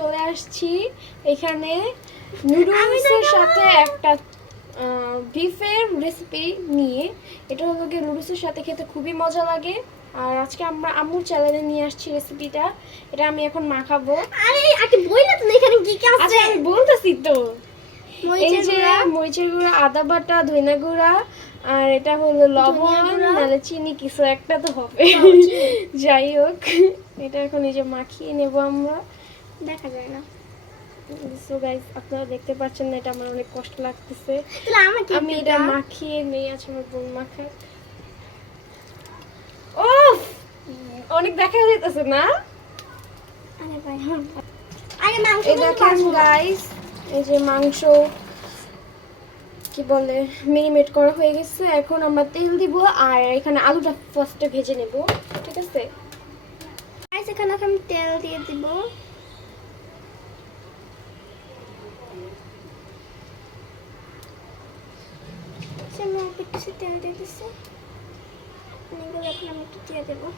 চলে আসছি এখানে নুডলসের সাথে একটা বিফের রেসিপি নিয়ে। এটা হলো গিয়ে নুডলসের সাথে খেতে খুবই মজা লাগে। আর আজকে আমরা আম্মুর চ্যানেলে নিয়ে আসছি রেসিপিটা। এটা আমি এখন মাখাবো। আরে আগে বইলা তো এখানে কি কি আছে? আচ্ছা আমি বলতেছি তো। এই মরিচের যে গুঁড়া, মরিচের গুঁড়া, আদা বাটা, ধনিয়া গুঁড়া, আর এটা হলো লবণ, নাহলে চিনি, কিছু একটা তো হবে। যাই হোক, এটা এখন এই যে মাখিয়ে নেব আমরা। দেখা যায় না। সো গাইস, আপনারা দেখতে পাচ্ছেন না, এটা আমার অনেক কষ্ট লাগতেছে। তাহলে আমাকে আমি একটু এটা দাও। মাখিয়ে নেই, আছে আমার বোন মাখা। ওফ, অনেক দেখা যাইতেছে না? আরে ভাই, আগে মাংস এই দেখেন গাইস, এই যে মাংস কি বলে মেরিনেট করা হয়ে গেছে। এখন আমরা তেল দিব আর এখানে আলুটা ফার্স্টে ভেজে নেব, ঠিক আছে? গাইস এখানে আমি তেল দিয়ে দিব। আমি অল্প একটু তেল দিয়ে দিচ্ছি। এগুলো এখন আমি একটু দিয়ে দেবো।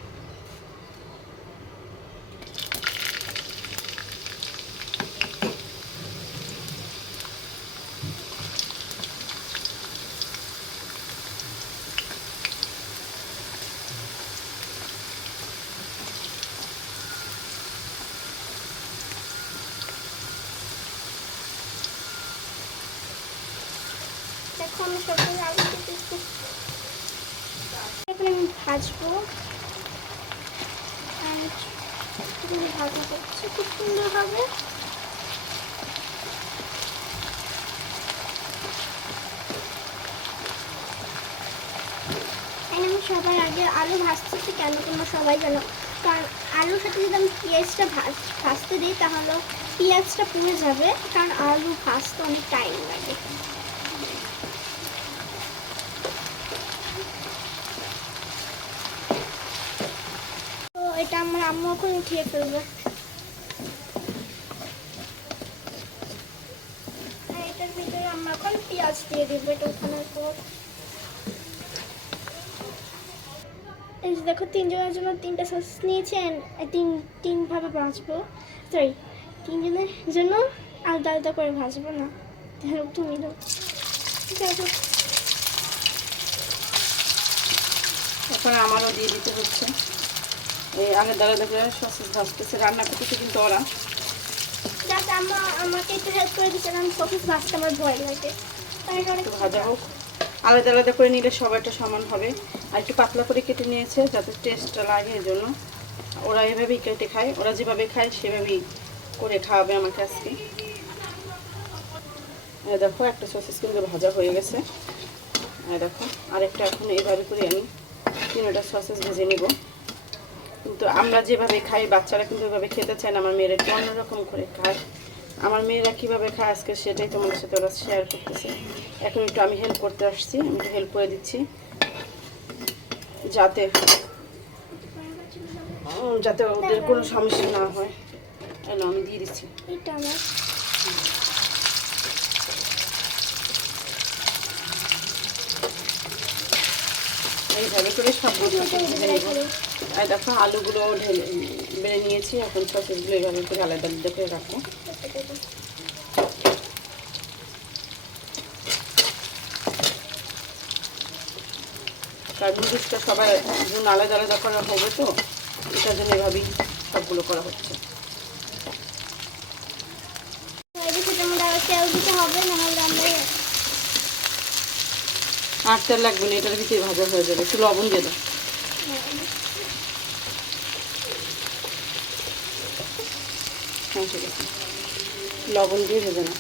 দেখো আমি সবগুলো আলু দিতেছি। এখন আমি ভাজবো। ভাজা করছি খুব সুন্দর হবে। আমি সবার আগে আলু ভাজতেছি কেন তোমরা সবাই জানো, কারণ আলুর সাথে যদি আমি পেঁয়াজটা ভাজতে দিই তাহলে পেঁয়াজটা পুড়ে যাবে, কারণ আলু ভাজতে অনেক টাইম লাগে। তো এটা আমার আম্মু এখন উঠিয়ে ফেলবে। আর এটার ভিতরে আমরা এখন পেঁয়াজ দিয়ে দিব। এটা ওঠানোর পর এই যে দেখো, তিনজনের জন্য তিনটা সস নিয়েছেন। তিনভাবে ভাজবো, সরি, তিনজনের জন্য আলাদা আলাদা করে ভাজবো না। তুমি দাও, ঠিক আছে? এখন আমারও দিয়ে দিতে হচ্ছে। এই আগে দাঁড়া দেখে সসেস ভাজতেছে, রান্না করতেছে কিন্তু ওরা। যাতে আমাকে একটু হেল্প করে দিচ্ছে, কারণ সসেস ভাজতে আমার ভয় লাগে। তাই একটু ভাজা হোক, আলাদা আলাদা করে নিলে সবাইটা সমান হবে। আর একটু পাতলা করে কেটে নিয়েছে যাতে টেস্টটা লাগে, এই জন্য। ওরা এভাবেই কেটে খায়, ওরা যেভাবে খায় সেভাবেই করে খাওয়াবে আমাকে আজকে। দেখো একটা সসেস কিন্তু ভাজা হয়ে গেছে। দেখো আরেকটা এখন এইভাবে করে আমি তিনটা সসেস ভেজে নিব। কিন্তু আমরা যেভাবে খাই বাচ্চারা কিন্তু ওইভাবে খেতে চায় না। আমার মেয়েরা একটু অন্যরকম করে খায়। আমার মেয়েরা কীভাবে খায় আজকে সেটাই তোমাদের সাথে ওরা শেয়ার করতেছে। এখন একটু আমি হেল্প করতে আসছি, আমি একটু হেল্প করে দিচ্ছি যাতে যাতে ওদের কোনো সমস্যা না হয়। এলো আমি দিয়ে দিচ্ছি। এটা আমার এইভাবে করে সবগুলো ভেজে নেব। আর দেখো আলুগুলো ঢেলে বেড়ে নিয়েছি। এখন সসেসগুলো এইভাবে করে আলাদা আলাদা করে রাখবো। কারণ নুডলসটা সবাই জন্য আলাদা আলাদা করা হবে, তো এটার জন্য এভাবেই সবগুলো করা হচ্ছে। তেল দিতে হবে, নাহলে আমরা আর তেল লাগবে না, এটার ভিতরে ভাজা হয়ে যাবে। একটু লবণ দিয়ে দাও। হ্যাঁ ঠিক আছে, লবণ দিয়ে ভেজে না।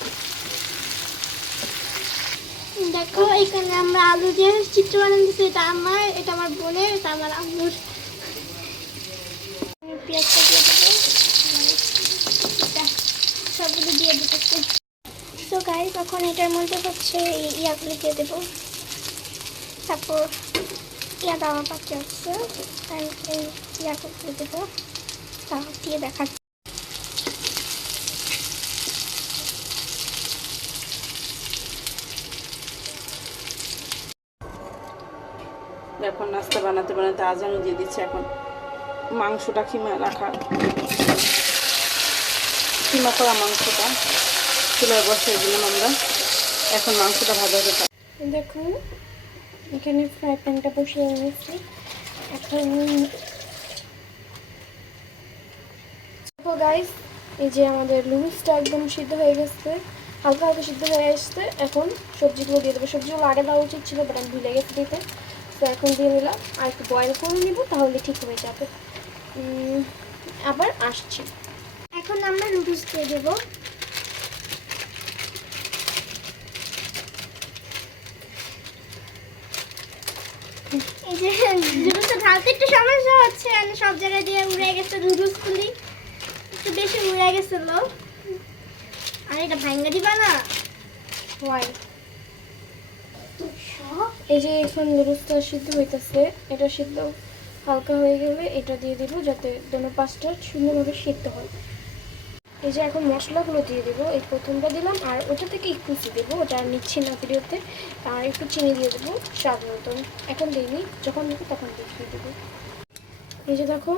দেখো এখানে আমরা আলু দিয়ে চিত্র বানিয়েছি। এটা আমার, এটা আমার বোনের, এটা আমার আম্মুর। পেঁয়াজটা দিয়ে দেবো, সবগুলো দিয়ে দিতেছি। তো গাইস তখন এটার মধ্যে হচ্ছে এই ইয়াগুলো দিয়ে দেবো। তারপর ইয়া দেওয়া বাকি আছে, এই ইয়াগুলো দিয়ে দেবো। তা দিয়ে দেখাচ্ছি। এখন নাস্তা বানাতে বানাতে আজানও দিয়ে দিচ্ছে। এখন মাংসটা কিমা রাখা, কিমা করা মাংসটা চুলায় বসিয়ে দিলাম আমরা। এখন মাংসটা ভাজা হতে থাক। দেখুন এখানে ফ্রাই প্যানটা বসিয়ে নিয়েছি। এখন গাইস এই যে আমাদের নুডলসটা একদম সিদ্ধ হয়ে গেছে, হালকা হালকা সিদ্ধ হয়ে আসছে। এখন সবজিগুলো দিয়ে দেবো। সবজিগুলো আগে দেওয়া উচিত ছিল, বাট আমি ভুলে গেছি দিতে। তো এখন দিয়ে নিলাম, আর একটু বয়েল করে নিব, তাহলে ঠিক হয়ে যাবে। আবার আসছি। এখন আমরা নুডলস দিয়ে দেবো। এই যে নুডলসটা ঢালতে একটু সমস্যা হচ্ছে, মানে সব জায়গায় দিয়ে উড়ে গেছে নুডলস গুলি, একটু বেশি উড়ে গেছিল। আর এটা ভাঙ্গা দিবা না? ওয়াই এই যে এখন নুডলসটা সিদ্ধ হইতেছে, এটা সিদ্ধ হালকা হয়ে গেলে এটা দিয়ে দিব, যাতে দোনো পাশটা সুন্দরভাবে সিদ্ধ হয়। এই যে এখন মশলাগুলো দিয়ে দেবো। এই প্রথমটা দিলাম, আর ওটা থেকে একটু দেবো, ওটা আর নিচ্ছি না ভিডিওতে। আর একটু চিনি দিয়ে দেবো স্বাদ মতন। এখন দিইনি, যখন দেবো তখন দিয়ে দেবো। এই যে দেখো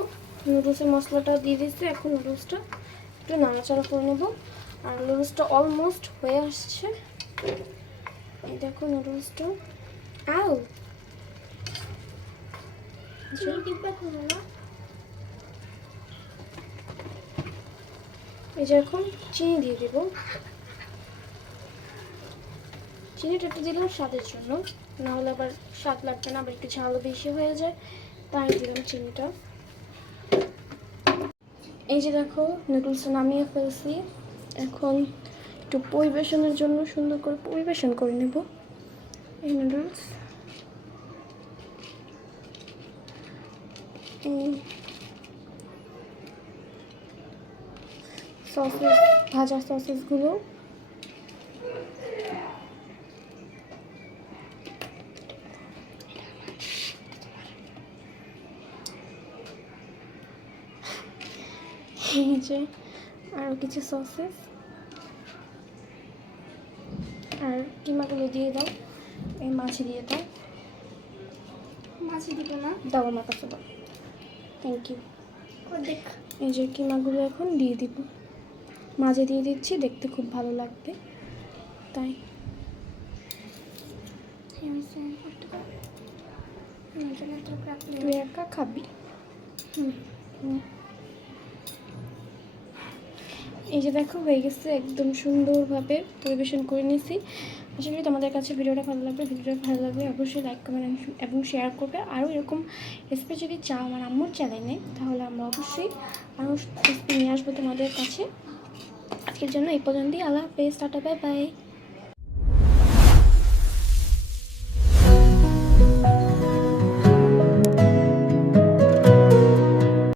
নুডলসের মশলাটা দিয়ে দিচ্ছি। এখন নুডলসটা একটু নাড়াচাড়া করে নেবো। আর নুডলসটা অলমোস্ট হয়ে আসছে। এই দেখো নুডলসটা। আউ চিনি দিবা কোনো না? এই যে এখন চিনি দিয়ে দেব। চিনিটা একটু দিলাম স্বাদের জন্য, না হলে আবার স্বাদ লাগবে না, আবার একটু ঝালও বেশি হয়ে যায়, তাই দিলাম চিনিটা। এই যে দেখো নুডলসটা নামিয়ে ফেলছি। এখন একটু পরিবেশনের জন্য সুন্দর করে পরিবেশন করে নেব এই নুডলস। সসেস, ভাজা সসেসগুলো এই যে, আরও কিছু সসেস, আর কিমাগুলো দিয়ে দাও। এই মাছে দিয়ে দাও। মাছি দিব না? দাও আমার কাছে দাও। Thank you. দেখ এই যে কিমাগুলো এখন দিয়ে দিব, মাঝে দিয়ে দিচ্ছি, দেখতে খুব ভালো লাগবে তাই। তুই একা খাবি? এই যে দেখো হয়ে গেছে, একদম সুন্দরভাবে পরিবেশন করে নিয়েছি। আশা করি তোমাদের কাছে ভিডিওটা ভালো লাগবে। ভিডিওটা ভালো লাগলে অবশ্যই লাইক কমেন্ট এবং শেয়ার করবে। আরও এরকম রেসিপি যদি চাও আমার আম্মুর চ্যানেলে, তাহলে আমরা অবশ্যই আরও রেসিপি নিয়ে আসবো তোমাদের কাছে। আজকের জন্য এই পর্যন্তই। আল্লাহ হাফেজ, টাটা, বাই বাই।